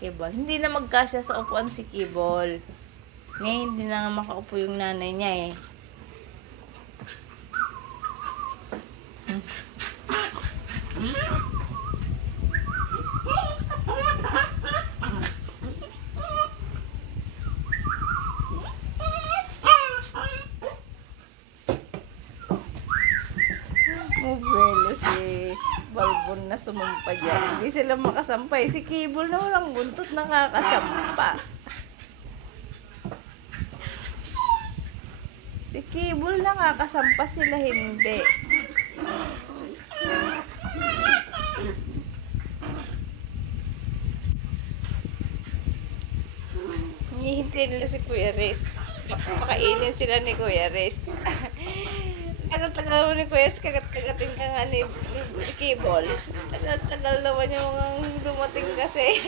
Kibol. Hindi na magkasya sa upuan si Kibol. Ngayon, hindi na nga makaupo yung nanay niya eh. Mubelo si Balbon na sumumpa dyan. Hindi sila makasampay. Si Kibol na walang buntot nakakasampa. Si Kibol nakakasampa, sila hindi. Hinihintay nila si Kuya Riz. Pakainin sila ni Kuya Riz. Tagal-tagal mo ni Kuya Riz, kagat-kagatin ka nga ni Kibol. Tagal-tagal naman yung dumating kasi.